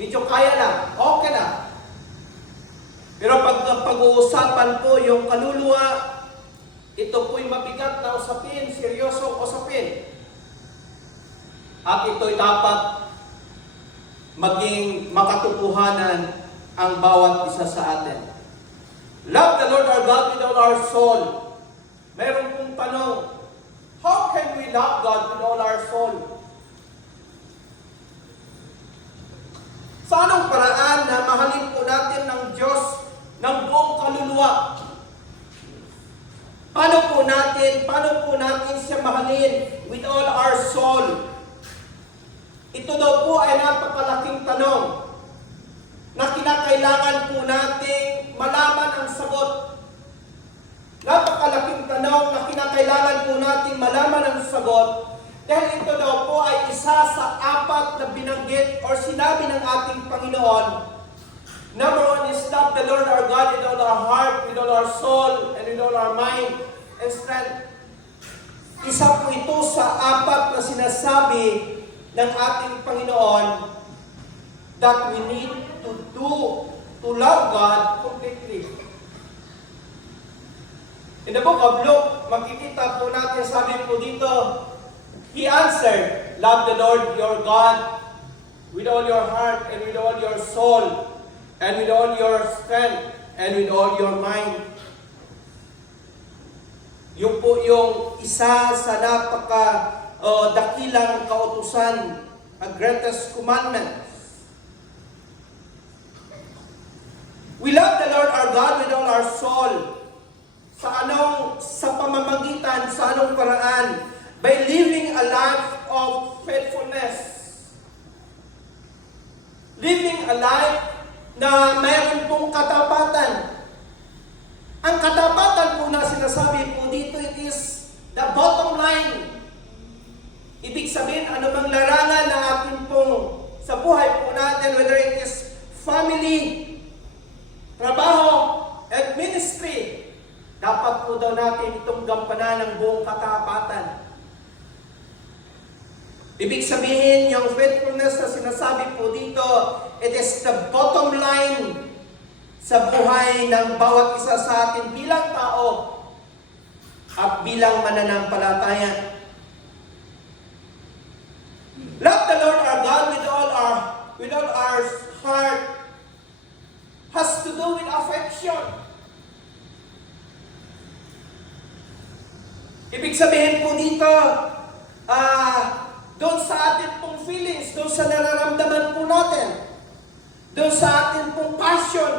medyo kaya na, okay na. Pero pag-uusapan po yung kaluluwa, ito po'y mabigat na usapin, seryosong usapin. At ito'y dapat maging makatotohanan ang bawat isa sa atin. Love the Lord our God with all our soul. Meron pong tanong, how can we love God with all our soul? Sa anong paraan na mahalin po natin ng Diyos ng buong kaluluwa? Paano po natin siya mahalin with all our soul? Ito daw po ay napakalaking tanong na kinakailangan po nating malaman ang sagot. Napakalaking tanong na kinakailangan po nating malaman ang sagot dahil ito daw po ay isa sa apat na binanggit or sinabi ng ating Panginoon. Number one is love the Lord our God with all our heart, with all our soul, and with all our mind and strength. Isa po ito sa apat na sinasabi ng ating Panginoon that we need to do to love God completely. In the book of Luke, makikita po natin, sabi po dito, He answered, love the Lord your God with all your heart and with all your soul and with all your strength and with all your mind. Yung po yung isa sa dakilang kautusan, a greatest commandment. We love the Lord our God with all our soul. Sa pamamagitan, sa anong paraan? By living a life of faithfulness. Living a life na mayroon pong katapatan. Ang katapatan po na sinasabi po dito, it is the bottom line. Ibig sabihin, anumang larangan na atin pong sa buhay po natin, whether it is family, trabaho, at ministry, dapat po daw natin itong gampanan ng buong katapatan. Ibig sabihin, yung faithfulness na sinasabi po dito, it is the bottom line sa buhay ng bawat isa sa atin bilang tao at bilang mananampalataya. Love the Lord our God with all our heart has to do with affection. Ibig sabihin po dito, doon sa atin pong feelings, doon sa nararamdaman po natin, doon sa atin pong passion.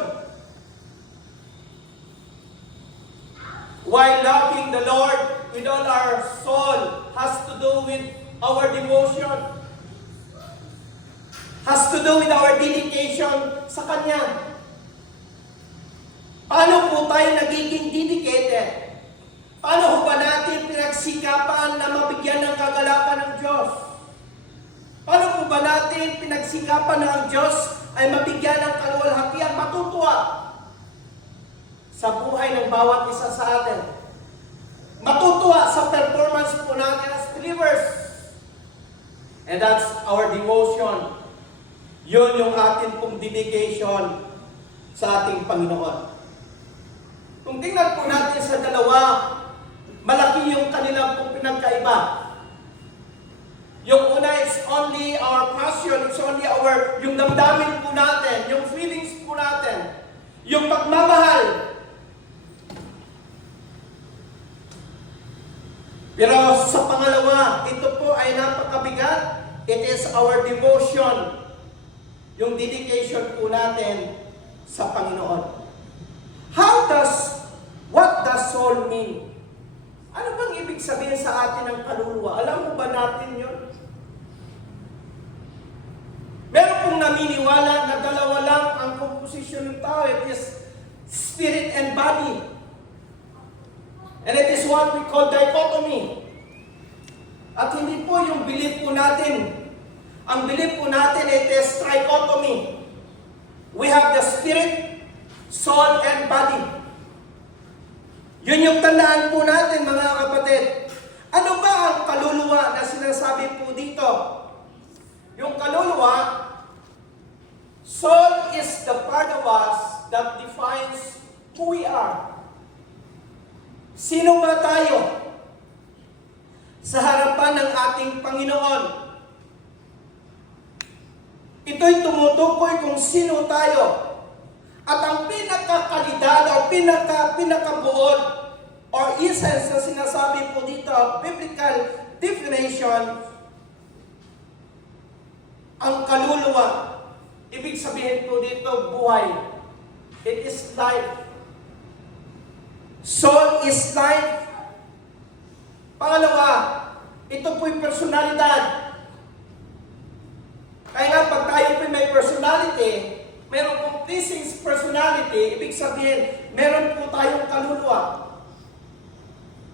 While loving the Lord with all our soul has to do with our devotion, has to do with our dedication sa Kanya. Paano po tayo nagiging dedicated? Paano ho ba natin pinagsikapan na mabigyan ng kagalakan ng Diyos? Paano po ba natin pinagsikapan na ang Diyos ay mabigyan ng kaluwalhatian, matutuwa sa buhay ng bawat isa sa atin? Matutuwa sa performance po natin as believers. And that's our devotion. Yun yung atin pong dedication sa ating Panginoon. Kung tingnan po natin sa dalawa, malaki yung kanilang pong pinagkaiba. Yung una is only our passion, it's only yung damdamin po natin, yung feelings po natin, yung pagmamahal. Pero sa pangalawa, ito po ay napakabigat. It is our devotion, yung dedication po natin sa Panginoon. What does soul mean? Ano bang ibig sabihin sa atin ng kaluluwa? Alam mo ba natin yun? Meron pong naminiwala na dalawa lang ang composition ng tao. It is spirit and body. And it is what we call dichotomy. At hindi po yung belief po natin. Ang belief po natin, it is trichotomy. We have the spirit, soul, and body. Yun yung tandaan po natin, mga kapatid. Ano ba ang kaluluwa na sinasabi po dito? Yung kaluluwa, Soul is the part of us that defines who we are. Sino ba tayo sa harapan ng ating Panginoon? Ito'y tumutukoy kung sino tayo. At ang pinakakalidad o pinakabuod or essence na sinasabi po dito, biblical definition, ang kaluluwa. Ibig sabihin po dito, buhay. It is life. Soul is life. Pangalawa, ito po'y personalidad. Kaya nga, pag tayo po'y may personality, meron pong pleasing personality, ibig sabihin, meron po tayong kaluluwa.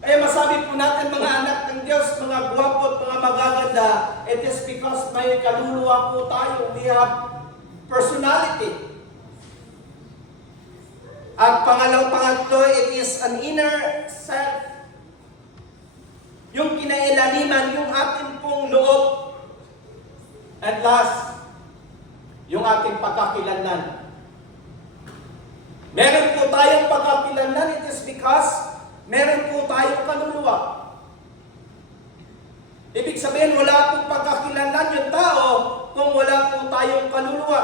Kaya masabi po natin mga anak ng Diyos, mga gwapo at mga magaganda, it is because may kaluluwa po tayo. We have personality. At pangatlo, it is an inner self. Yung kinailaliman, yung ating pong loob. At last, yung ating pagkakilanlan. Meron po tayong pagkakilanlan, it is because meron po tayong kaluluwa. Ibig sabihin, wala pong pagkakilanlan yung tao kung wala po tayong kaluluwa.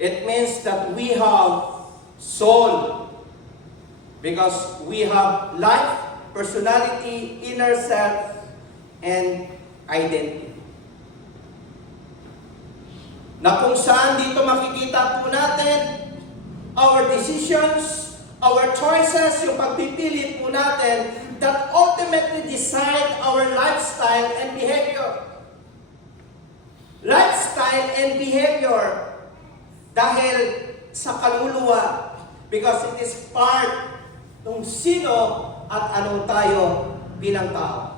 It means that we have soul. Because we have life, personality, inner self, and identity. Na kung saan dito makikita po natin our decisions, our choices, yung pagpipili po natin that ultimately decide our lifestyle and behavior. Lifestyle and behavior dahil sa kaluluwa, because it is part ng sino at anong tayo bilang tao.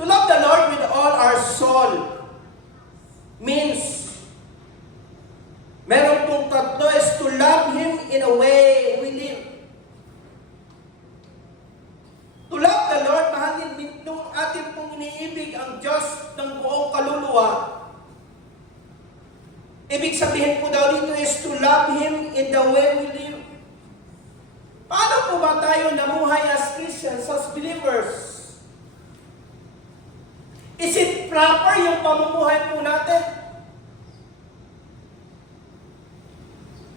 To love the Lord with all our soul means meron pong tatlo is to love Him in a way we live. To love the Lord, mahalin nung atin pong iniibig ang Diyos ng buong kaluluwa. Ibig sabihin po daw dito is to love Him in the way we live. Paano po ba tayo namuhay as Christians, as believers? Is it proper yung pamumuhay po natin?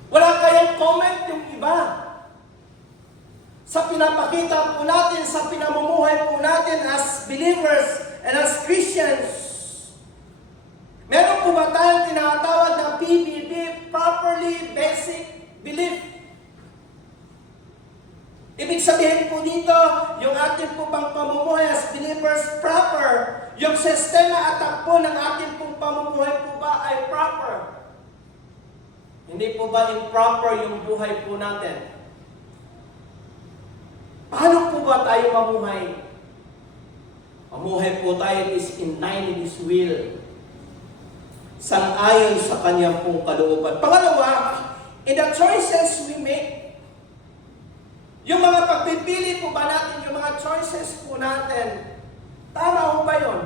Wala kayong comment yung iba sa pinapakita po natin, sa pinamumuhay po natin as believers and as Christians. Meron po ba tayong tinatawag na PBB, properly basic belief? Ibig sabihin po dito, yung ating po bang pamumuhay as believers proper, yung sistema at takbo ng ating pong pamumuhay po ba ay proper? Hindi po ba improper yung buhay po natin? Paano po ba tayo mamuhay? Mamuhay po tayo is in line with His will. Sang-ayon sa Kanyang pong kalooban. Pangalawa, in the choices we make, yung mga pagpipili po ba natin, yung mga choices po natin, tama po ba yun?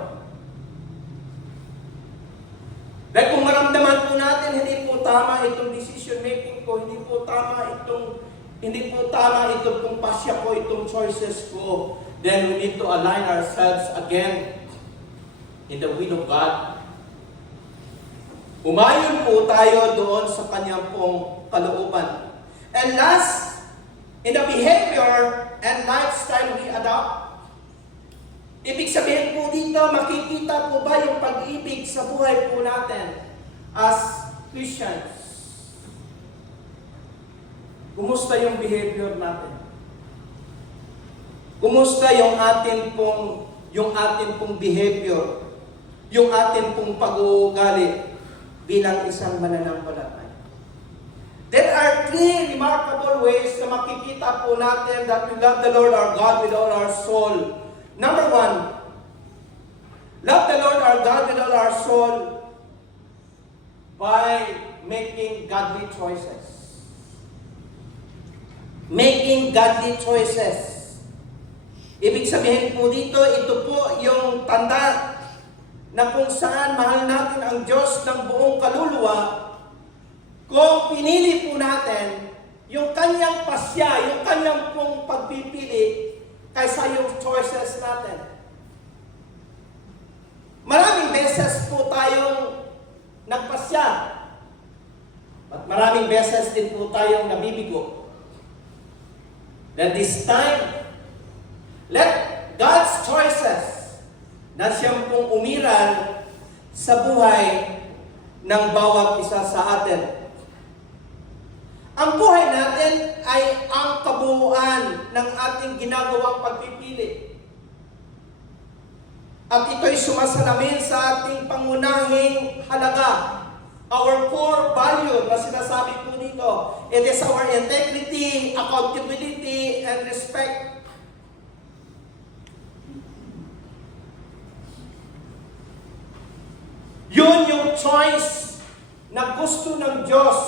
Dahil kung maramdaman po natin, hindi po tama itong decision making ko, hindi po tama itong pasya ko, itong choices ko, then we need to align ourselves again in the will of God. Umayon po tayo doon sa Kanyang pong kalooban. And last, in the behavior and lifestyle we adopt. Ibig sabihin po dito, makikita po ba yung pag-ibig sa buhay po natin as Christians? Kumusta yung behavior natin? Kumusta yung atin pong behavior? Yung atin pong pag-uugali bilang isang mananampalataya? There are three remarkable ways na makikita po natin that we love the Lord our God with all our soul. Number one, love the Lord our God with all our soul by making godly choices. Making godly choices. Ibig sabihin po dito, ito po yung tanda na kung saan mahal natin ang Diyos ng buong kaluluwa, kung pinili po natin yung kanyang pasya, yung kanyang pong pagpipili kaysa yung choices natin. Maraming beses po tayong nagpasya at maraming beses din po tayong nabibigo. That this time, let God's choices na siyang pong umiral sa buhay ng bawat isa sa atin. Ang buhay natin ay ang kabuuan ng ating ginagawang pagpipili. At ito'y sumasalamin sa ating pangunahing halaga. Our core value na sinasabi po dito. It is our integrity, accountability, and respect. Yun yung choice na gusto ng Diyos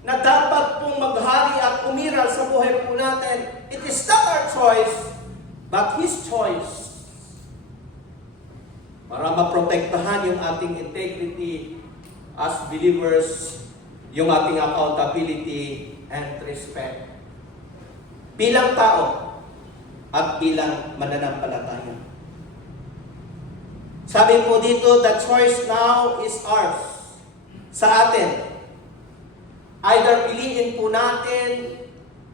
na dapat pong maghari at umiral sa buhay po natin. It is not our choice, but His choice. Para maprotektahan yung ating integrity as believers, yung ating accountability and respect. Bilang tao at bilang mananampalataya. Sabi po dito, the choice now is ours. Sa atin. Either piliin po natin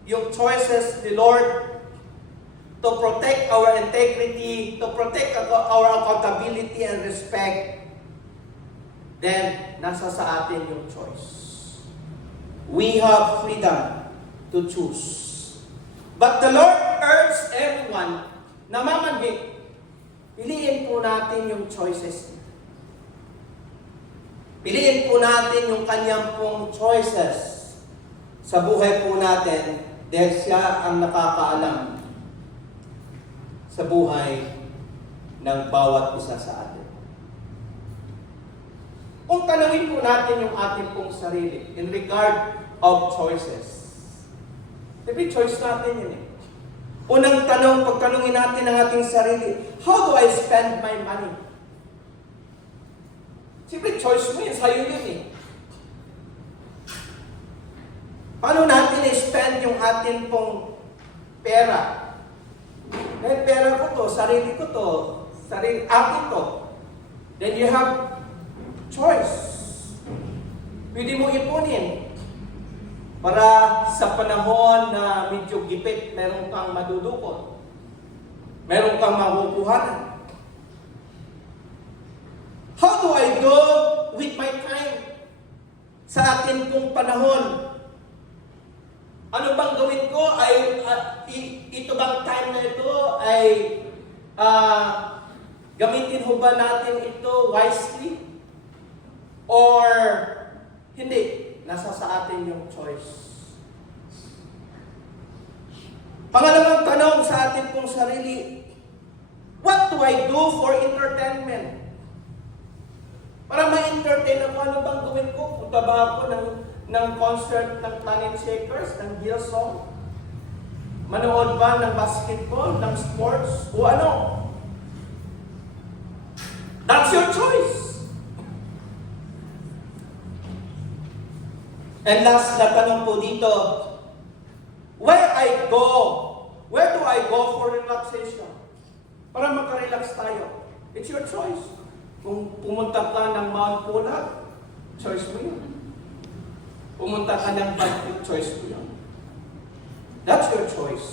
yung choices ni Lord to protect our integrity, to protect our accountability and respect, then nasa sa atin yung choice. We have freedom to choose. But the Lord urges everyone na mamanhik. Piliin po natin yung choices. Piliin po natin yung kanyang pong choices sa buhay po natin dahil siya ang nakakaalam sa buhay ng bawat isa sa atin. Kung tanawin po natin yung ating pong sarili in regard of choices, every choice natin yun eh. Unang tanong, pagtanungin natin ang ating sarili, how do I spend my money? Siyempre, choice mo yun, sa'yo yun eh. Paano natin i-spend yung ating pong pera? Pera ko to, sarili ko to, akin to. Then you have choice. Pwede mo ipunin. Para sa panahon na medyo gipit, meron kang madudukot. Meron kang makukuhanan. How do I do with my time? Sa atin pong panahon, ano bang gawin ko? Ito bang time na ito ay gamitin ho ba natin ito wisely? Or hindi? Nasa sa atin yung choice. Pangalawang tanong sa atin pong sarili, what do I do for entertainment? Para ma-entertain ako, ano bang gawin ko? Punta ba ako ng concert ng Talent Shakers, ng Hillsong? Manood ba ng basketball, ng sports, o ano? That's your choice. And last na tanong po dito, where do I go for relaxation? Para makarelax tayo. It's your choice. Kung pumunta ka ng Mount Pulag, choice mo yun. Pumunta ka ng Baguio, choice mo yun. That's your choice.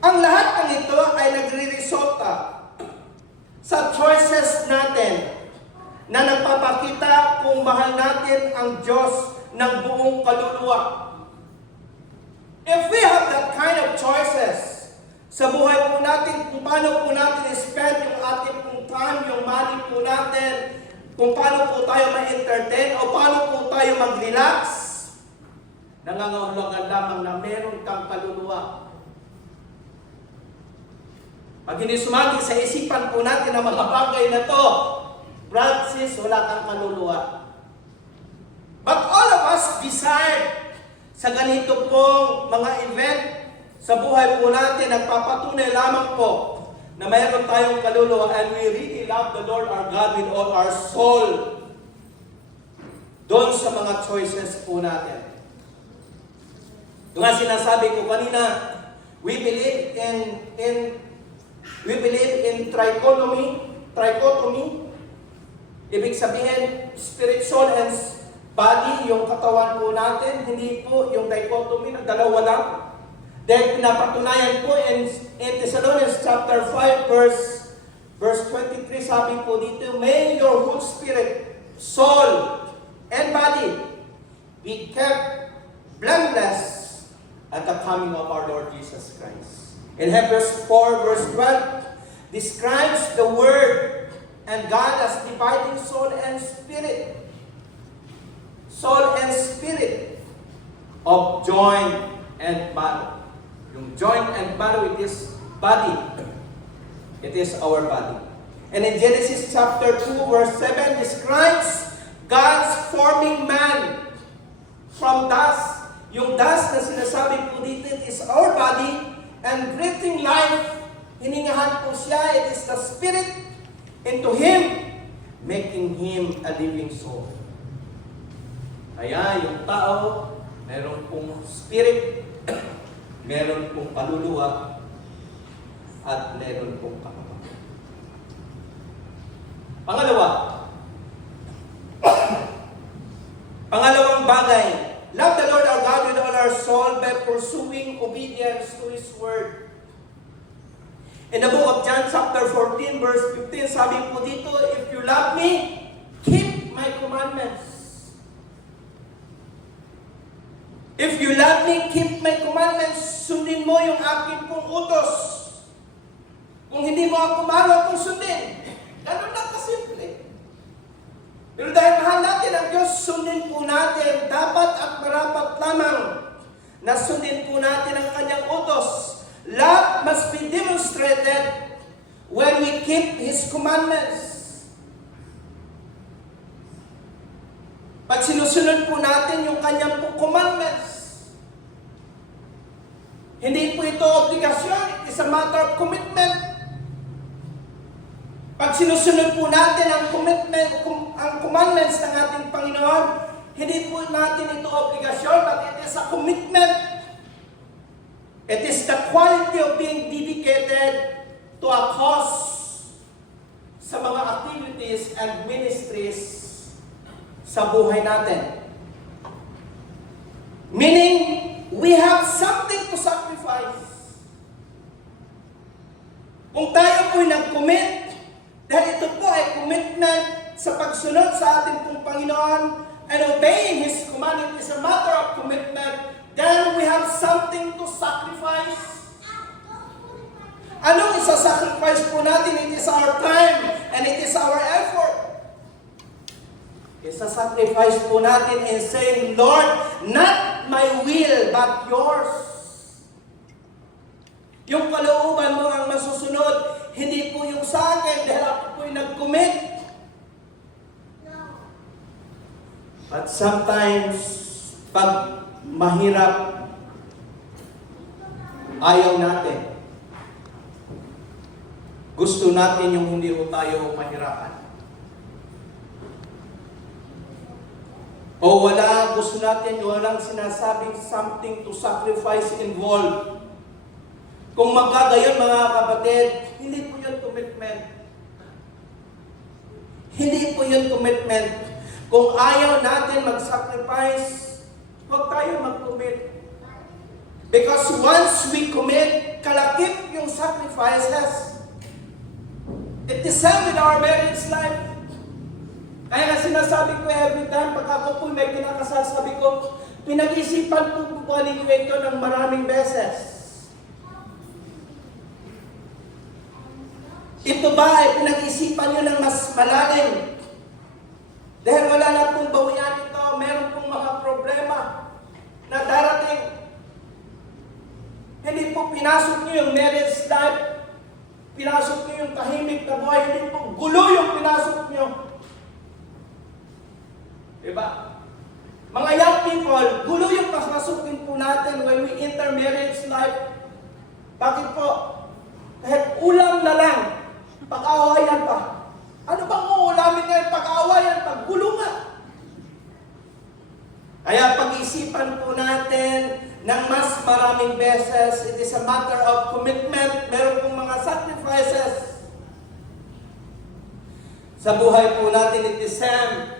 Ang lahat ng ito ay nagre-resulta sa choices natin na nagpapakita kung mahal natin ang Diyos ng buong kaluluwa. If we have that kind of choices sa buhay po natin, kung paano po natin spend yung ating pong time, yung money po natin, kung paano po tayo ma-entertain o paano po tayo mag-relax, nangangahulugan lamang na meron kang kaluluwa. Pag hindi sumagi sa isipan po natin ang mga bagay na to, brad, sis, wala kang kaluluwa. But all of us desire sa ganito pong mga event sa buhay po natin, nagpapatunay lamang po na mayroon tayong kaluluwa and we really love the Lord our God with all our soul doon sa mga choices po natin. Ito nga sinasabi ko kanina, we believe in trichotomy. Ibig sabihin, spirit, soul, and body, yung katawan po natin, hindi po yung dichotomy na dalawa lang. Then pinapatunayan po in Thessalonians chapter 5 verse 23, sabi po dito, may your whole spirit, soul, and body be kept blameless at the coming of our Lord Jesus Christ. In Hebrews 4 verse 12 describes the Word and God as dividing soul and spirit. Soul and spirit of joint and marrow. Yung joint and marrow, it is body. It is our body. And in Genesis chapter 2 verse 7 describes God's forming man from dust. Yung dust na sinasabi po dito, it is our body, and breathing life, hiningahan po siya, it is the spirit into him, making him a living soul. Kaya yung tao, meron pong spirit, meron pong kaluluwa, at meron pong katawan. Pangalawang bagay, love the Lord our God with all our soul by pursuing obedience to His Word. In the book of John chapter 14 verse 15, sabi po dito, if you love me, keep my commandments. If you love me, keep my commandments. Sundin mo yung aking pong utos. Kung hindi mo ako mahal, huwag mong sundin. Ganun lang kasimple. Pero dahil mahal natin ang Diyos, sundin po natin. Dapat at marapat lamang na sundin po natin ang kanyang utos. Love must be demonstrated when we keep His commandments. Pag sinusunod po natin yung kanyang po commandments, hindi po ito obligasyon, it is a matter of commitment. Pag sinusunod po natin ang commandments ng ating Panginoon, hindi po natin ito obligasyon, but it is a commitment. It is the quality of being dedicated to a cause sa mga activities and ministries sa buhay natin. Meaning, we have something to sacrifice. Kung tayo po'y nag-commit, dahil ito po ay commitment sa pagsunod sa ating pong Panginoon and obeying His command, it is a matter of commitment, then we have something to sacrifice. Anong isa-sacrifice po natin? It is our time and it is our effort. Isa-sacrifice po natin in saying, Lord, not my will, but yours. Yung kalooban mo ang masusunod, hindi po yung sa akin, dahil ako po'y nag-commit. But sometimes, pag mahirap, ayaw natin. Gusto natin yung hindi ko tayo mahirapan. O gusto natin, walang sinasabing something to sacrifice involved. Kung magkagayon mga kapatid, hindi po yun commitment. Hindi po yun commitment. Kung ayaw natin mag-sacrifice, huwag tayo mag-commit. Because once we commit, kalakip yung sacrifices. It is same with our marriage life. Kaya nga sinasabi ko every time, pag ako po may kinakasal, sabi ko, pinag-isipan po po ito ng maraming beses. Ito ba ay pinag-isipan nyo ng mas malalim? Dahil wala na pong bawian ito, meron pong mga problema na darating. Hindi po pinasok nyo yung marriage life, pinasok nyo yung tahimik na buhay, hindi po gulo yung pinasok nyo. Diba? Mga young people, gulo yung pasasukin po natin when we enter marriage life. Bakit po? Kahit ulam na lang. Pag-awayan pa. Ano bang uulamin ngayon? Pag-awayan, paggulo nga. Kaya pag-isipan po natin ng mas maraming beses, it is a matter of commitment. Meron pong mga sacrifices sa buhay po natin, it is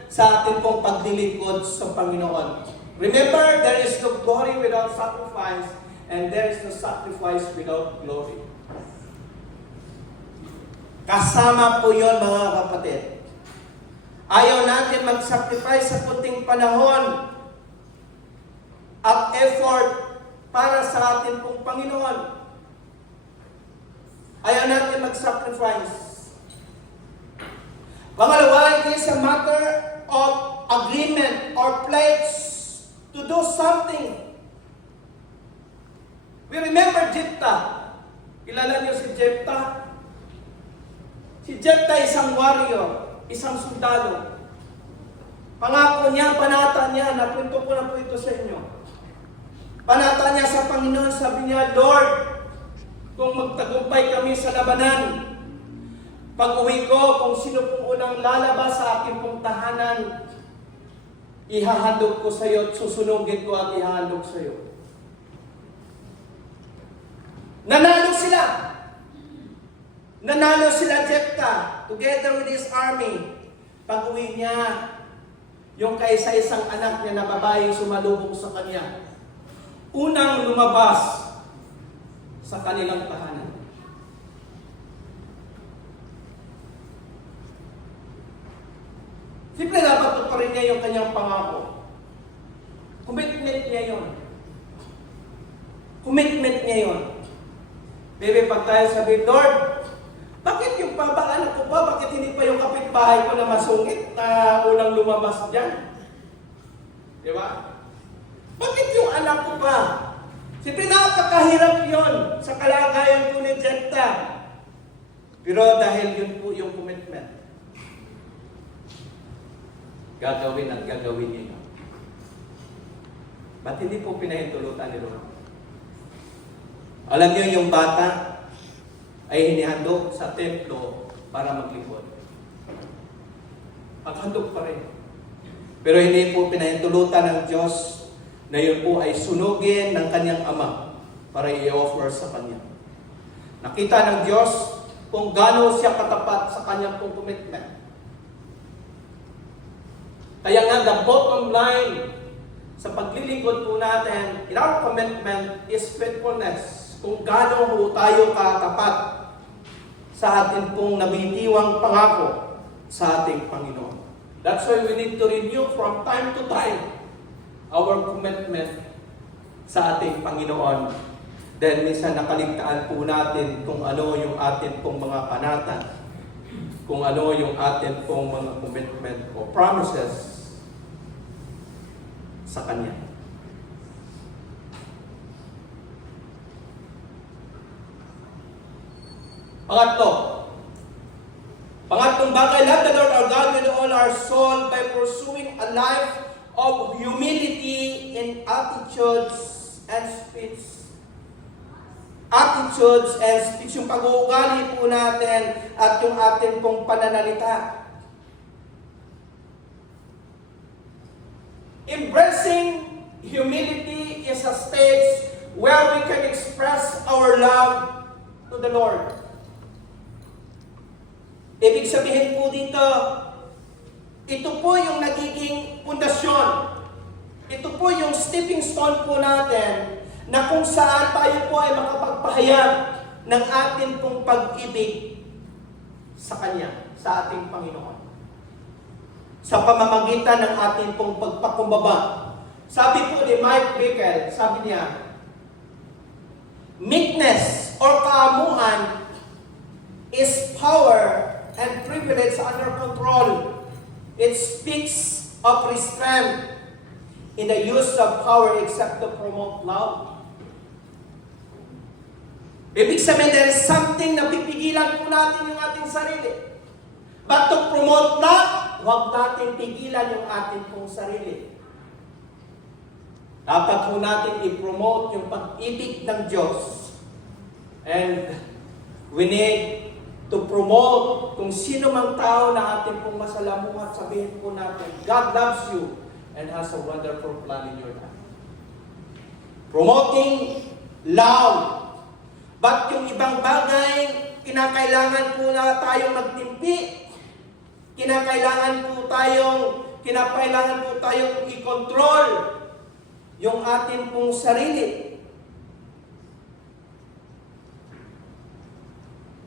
sa ating pong paglilingkod sa Panginoon. Remember, there is no glory without sacrifice, and there is no sacrifice without glory. Kasama po yon mga kapatid. Ayaw natin mag-sacrifice sa kunting panahon at effort para sa ating pong Panginoon. Ayaw natin mag-sacrifice. Pangalawa, it is a matter of agreement or pledge to do something. We remember Jephthah. Kilala niyo si Jephthah? Si Jephthah isang warrior, isang sundalo. Pangako niya, panata niya, napunto ko na po ito sa inyo. Panata niya sa Panginoon, sabi niya, Lord, kung magtagumpay kami sa labanan, pag-uwi ko, kung sino pong unang lalabas sa aking pong tahanan, ihahandog ko sa iyo at susunugin ko at ihahandog sa iyo. Nanalo sila. Nanalo sila Jephthah together with his army. Pag-uwi niya, yung kaisa-isang anak niya na babae sumalubong sa kanya, unang lumabas sa kanilang tahanan. Siyempre dapat tuparin niya yung kanyang pangako. Commitment niya yun. Commitment niya yun. Maybe pag tayo sabi, Lord, bakit yung anak ko pa, bakit hindi pa yung kapitbahay ko na masungit na unang lumabas dyan? Di ba? Bakit yung anak ko pa? Siyempre napakahirap yun sa kalagayan ko ni Jephthah. Pero dahil yun po yung commitment, gagawin at gagawin niya. Ba't hindi po pinahintulutan ni Lord? Alam niyo yung bata ay hinihandog sa templo para maglingkod. Paghandog pa rin. Pero hindi po pinahintulutan ng Diyos na yun po ay sunugin ng kanyang ama para i-offer sa kanya. Nakita ng Diyos kung gaano siya katapat sa kanyang pong commitment. Kaya nga, the bottom line sa paglilingkod po natin, in our commitment is faithfulness. Kung gaano po tayo katapat sa ating pong nabitiwang pangako sa ating Panginoon. That's why we need to renew from time to time our commitment sa ating Panginoon. Then minsan nakaligtaan po natin kung ano yung ating pong mga panata, kung ano yung ating pong mga commitment o promises sa Kanya. Pangatlong bagay, love the Lord our God with all our soul by pursuing a life of humility in attitudes and speech. Attitudes and speech, yung pag-uugali po natin at yung ating pong pananalita. Embracing humility is a stage where we can express our love to the Lord. Ibig sabihin po dito, ito po yung nagiging pundasyon. Ito po yung stepping stone po natin na kung saan tayo po ay makapagpahayag ng ating pong pag-ibig sa Kanya, sa ating Panginoon. Sa pamamagitan ng ating pong pagpakumbaba. Sabi po ni Mike Bickle, sabi niya, meekness or kaamuhan is power and privilege under control. It speaks of restraint in the use of power except to promote love. Ibig sabihin, there is something na pipigilan po natin yung ating sarili. But to promote love, huwag natin pigilan yung ating pong sarili. Dapat po natin i-promote yung pag-ibig ng Diyos. And we need to promote kung sino mang tao na ating pong masalamuhat, sabihin po natin, God loves you and has a wonderful plan in your life. Promoting love. But yung ibang bagay, kinakailangan po na tayong magtimpi. Kinakailangan po tayong i-control yung ating pong sarili.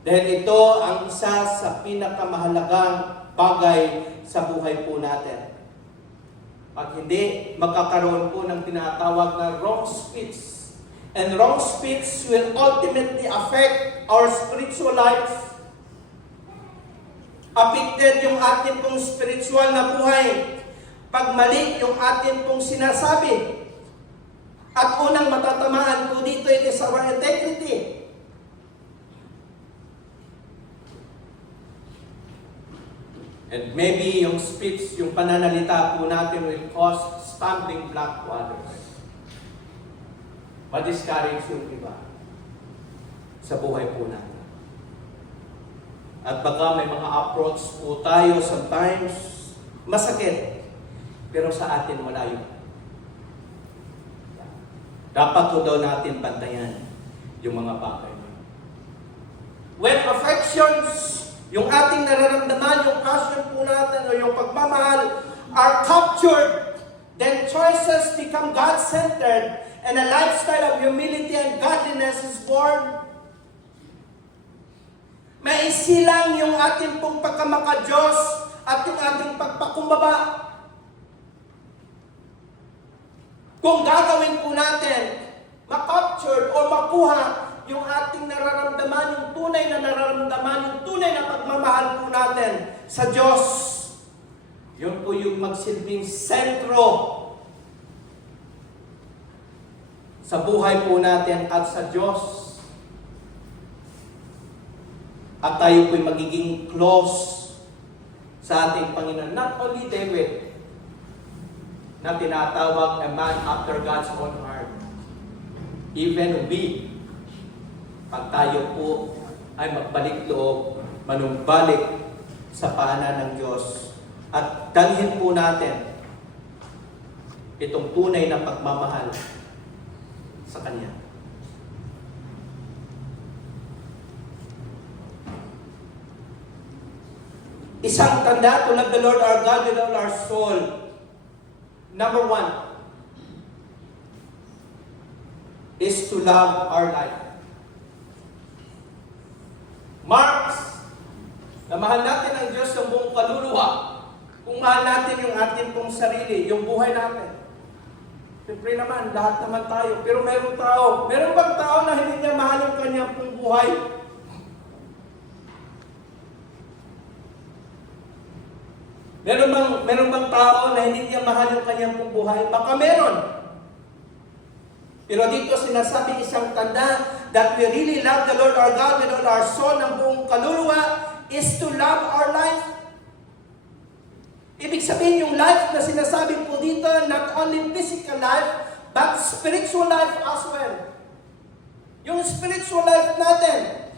Dahil ito ang isa sa pinakamahalagang bagay sa buhay po natin. Pag hindi, magkakaroon po ng tinatawag na wrong speech. And wrong speech will ultimately affect our spiritual life. Affected yung ating pong spiritual na buhay. Pag mali yung ating pong sinasabi. At unang matatamaan po dito, it is our integrity. And maybe yung speech, yung pananalita po natin will cause stumbling block to others. Ma-discourage yung iba sa buhay po natin. At baka may mga approach po tayo sometimes masakit, pero sa atin wala yun. Dapat po daw natin bantayan yung mga bagay. When affections, yung ating nararamdaman, yung passion po natin, o yung pagmamahal, are captured, then choices become God-centered, and a lifestyle of humility and godliness is born. Maisilang yung ating pong pagkamaka-Diyos at yung ating pagpakumbaba. Kung gagawin po natin, makaptured o makuha yung ating nararamdaman, yung tunay na nararamdaman, yung tunay na pagmamahal po natin sa Diyos. Yun po yung magsilbing sentro sa buhay po natin at sa Diyos. At tayo po'y magiging close sa ating Panginoon. Not only David, na tinatawag a man after God's own heart. Even we, pag tayo po ay magbalik loob, manumbalik sa paanan ng Diyos, at dalhin po natin itong tunay na pagmamahal sa Kanya. Isang tanda to love the Lord our God with all our soul. Number 1 is to love our life. Marks, na mahal natin ang Diyos ng buong kaluluwa. Kung mahal natin yung ating pong sarili, yung buhay natin. Siyempre naman, lahat naman tayo. Pero meron bang tao na hindi niya mahal yung kanyang pong buhay? Meron bang tao na hindi niya mahal yung kanyang pong buhay? Baka meron. Pero dito sinasabi isang tanda that we really love the Lord our God with all our soul, ng buong kaluluwa, is to love our life. Ibig sabihin yung life na sinasabi po dito, not only physical life, but spiritual life as well. Yung spiritual life natin,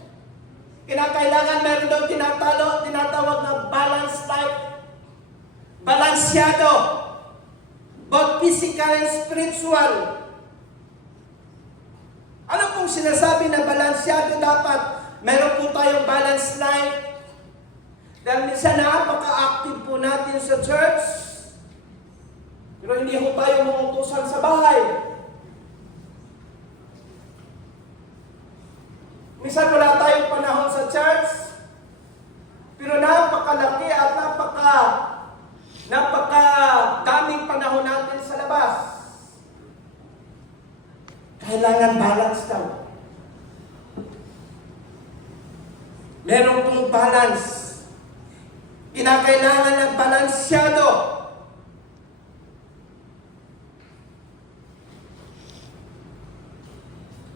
kinakailangan meron daw tinatawag na balanced life. Balansyado. Both physical and spiritual. Ano pong sinasabi na balansyado dapat? Meron po tayong balanced life. Dahil minsan napaka-active po natin sa church. Pero hindi po tayo mautusan sa bahay. Minsan wala tayong panahon sa church. Pero napakalaki at napakadaming panahon natin sa labas. Kailangan balance daw. Meron pong balance. Kinakailangan ng balansyado.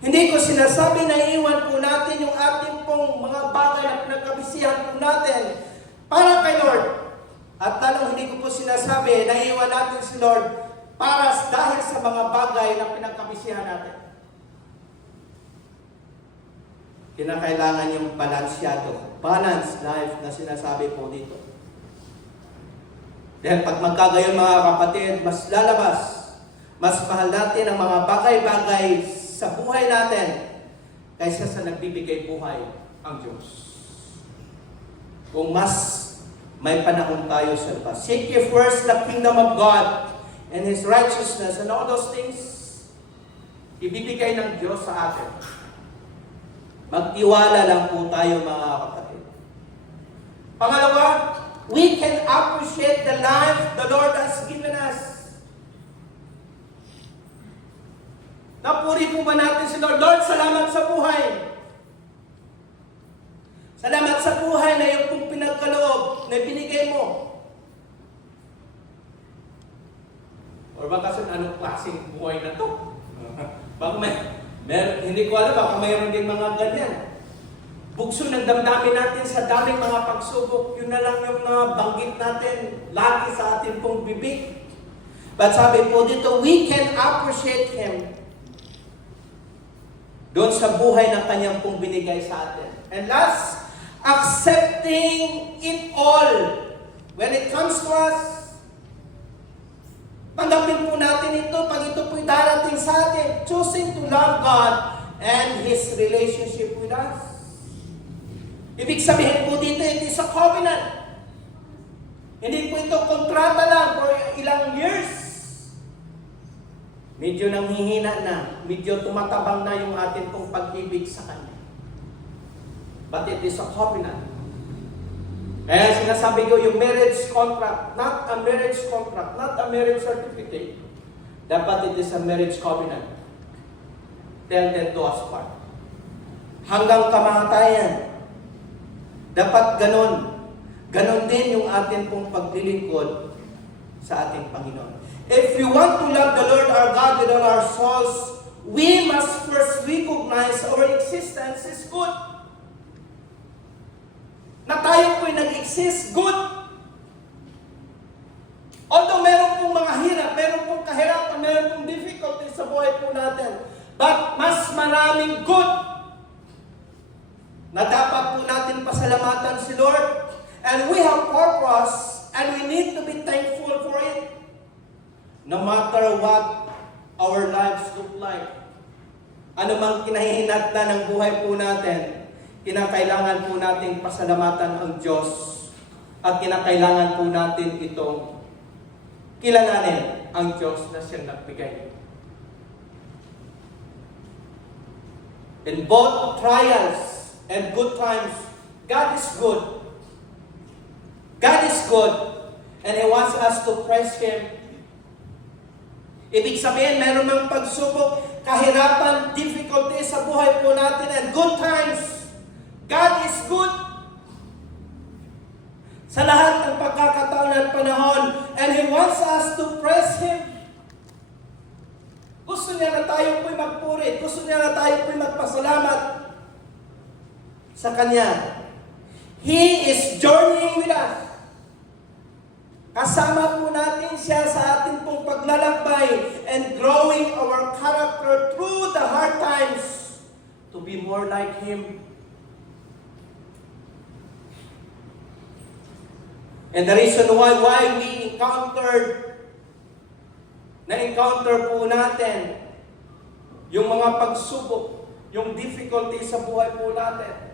Hindi ko sinasabi na iwan po natin yung ating pong mga bagay na pinagkabisihan po natin para kay Lord. At talong hindi ko po sinasabi na iwan natin si Lord para dahil sa mga bagay na pinagkabisihan natin. Kinakailangan yung balansyado, balanced life na sinasabi po dito. Dahil pag magkagayon mga kapatid, mas lalabas, mas mahal natin ang mga bagay-bagay sa buhay natin kaysa sa nagbibigay buhay ang Diyos. Kung mas may panahon tayo sa labas. Seek ye first the kingdom of God and His righteousness and all those things, ibibigay ng Diyos sa atin. Magtiwala lang po tayo mga kapatid. Pangalawa, we can appreciate the life the Lord has given us. Napuri po ba natin si Lord? Lord, salamat sa buhay. Salamat sa buhay na yung pong pinagkaloob na binigay mo. Or baka sa anong klaseng buhay na to? Baka hindi ko alam, baka mayroon din mga ganyan. Bugso ng damdamin natin sa daming mga pagsubok, yun na lang yung mga banggit natin lagi sa ating pong bibig. But sabi po dito, we can appreciate Him doon sa buhay na Kanyang pong binigay sa atin. And last, accepting it all. When it comes to us, tanggapin po natin ito pag ito po'y darating sa atin. Choosing to love God and His relationship with us. Ibig sabihin po dito, it is a covenant. Hindi po ito kontrata lang for ilang years. Medyo nanghihina na, medyo tumatabang na yung atin pong pag-ibig sa Kanya. But it is a covenant. Kaya sinasabi ko, yung marriage contract, not a marriage contract, not a marriage certificate. Dapat it is a marriage covenant. Till death do us part. Hanggang kamatayan. Dapat ganon. Ganon din yung atin pong paglilingkod sa ating Panginoon. If we want to love the Lord our God with all our souls, we must first recognize our existence is good. Na tayo po'y nag-exist, good. Although meron pong mga hirap, meron pong kahirapan, meron pong difficulty sa buhay po natin, but mas maraming good na dapat po natin pasalamatan si Lord. And we have purpose, and we need to be thankful for it. No matter what our lives look like. Ano mang kinahihinatnan ng buhay po natin, kinakailangan po natin pasalamatan ang Diyos at kinakailangan po natin itong kilalanin ang Diyos na siyang nagbigay. In both trials and good times, God is good. God is good and He wants us to praise Him. Ibig sabihin, meron ng pagsubok, kahirapan, difficulty sa buhay po natin and good times. God is good sa lahat ng pagkakataon at panahon, and He wants us to praise Him. Gusto niya na tayo po'y magpuri, gusto niya na tayo po'y magpasalamat sa Kanya. He is journeying with us. Kasama po natin siya sa ating pong paglalakbay and growing our character through the hard times to be more like Him. And the reason why we na-encounter po natin yung mga pagsubok, yung difficulty sa buhay po natin.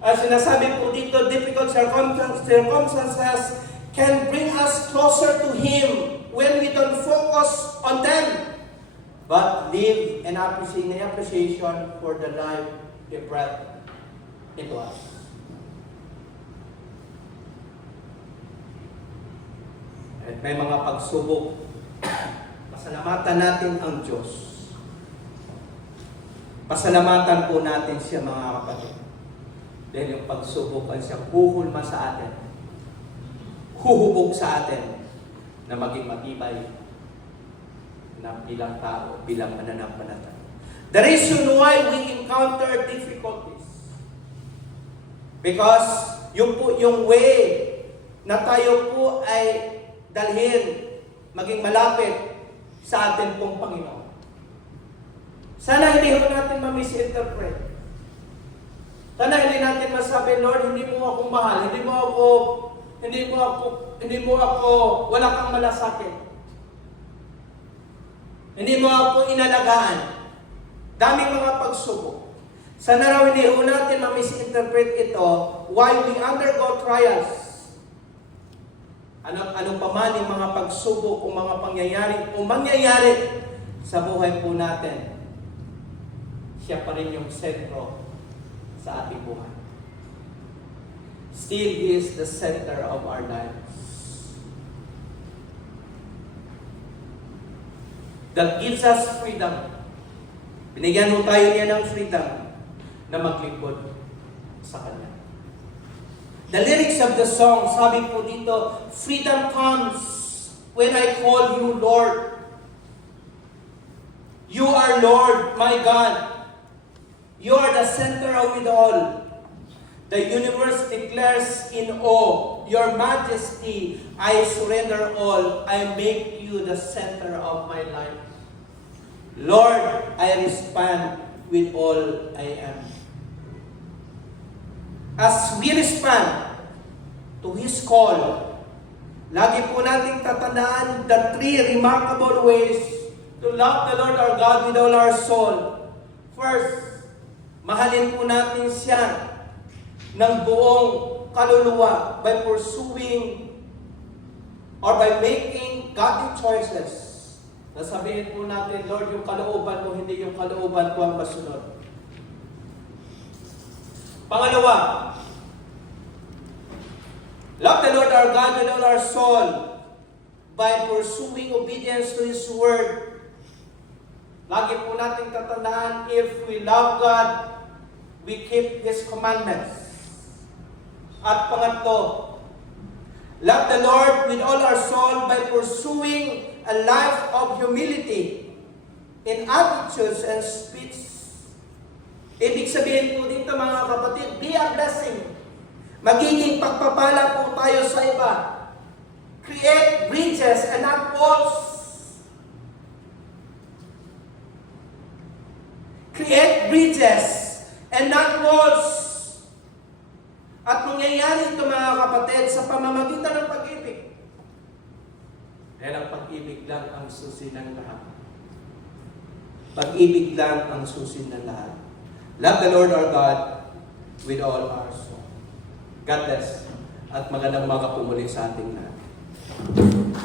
As sinasabi po dito, difficult circumstances can bring us closer to Him when we don't focus on them, but live in appreciation for the life He brought into us. At may mga pagsubok, pasalamatan natin ang Diyos. Pasalamatan po natin siya mga kapatid. Dahil yung pagsubok ay siyang huhulma sa atin. Huhubog sa atin na maging matibay na bilang tao, bilang mananampalataya. The reason why we encounter difficulties, because yung way na tayo po ay dalhin, maging malapit sa atin pong Panginoon. Sana hindi ho natin ma-misinterpret. Sana hindi natin masabi, Lord, hindi mo ako mahal, hindi mo ako, wala kang malasakit. Hindi mo ako inalagaan. Daming mga pagsubok. Sana raw hindi ho natin ma-misinterpret ito, why we undergo trials. Ano pa man yung mga pagsubok o mga mangyayari sa buhay po natin, siya pa rin yung sentro sa ating buhay. Still, He is the center of our lives. That gives us freedom. Binigyan mo tayo niya ng freedom na maglingkod sa Kanya. The lyrics of the song, sabi po dito, freedom comes when I call you Lord. You are Lord, my God. You are the center of it all. The universe declares in awe, your majesty, I surrender all. I make you the center of my life. Lord, I respond with all I am. As we respond to His call, lagi po nating tatandaan the three remarkable ways to love the Lord our God with all our soul. First, mahalin po natin siya ng buong kaluluwa by pursuing or by making godly choices. Nasabihin po natin, Lord, yung kalooban mo, hindi yung kalooban ko ang masunod. Pangalawa, love the Lord our God with all our soul by pursuing obedience to His Word. Lagi po natin tatandaan, if we love God, we keep His commandments. At pangatlo, love the Lord with all our soul by pursuing a life of humility in attitudes and speech. Ibig sabihin po dito mga kapatid, be a blessing. Magiging pagpapala po tayo sa iba. Create bridges and not walls. Create bridges and not walls. At mangyayari ito mga kapatid sa pamamagitan ng pag-ibig. Dahil ang pag-ibig lang ang susi ng lahat. Pag-ibig lang ang susi ng lahat. Love the Lord our God with all our soul. God bless. At magandang umaga po muli sa ating lahat.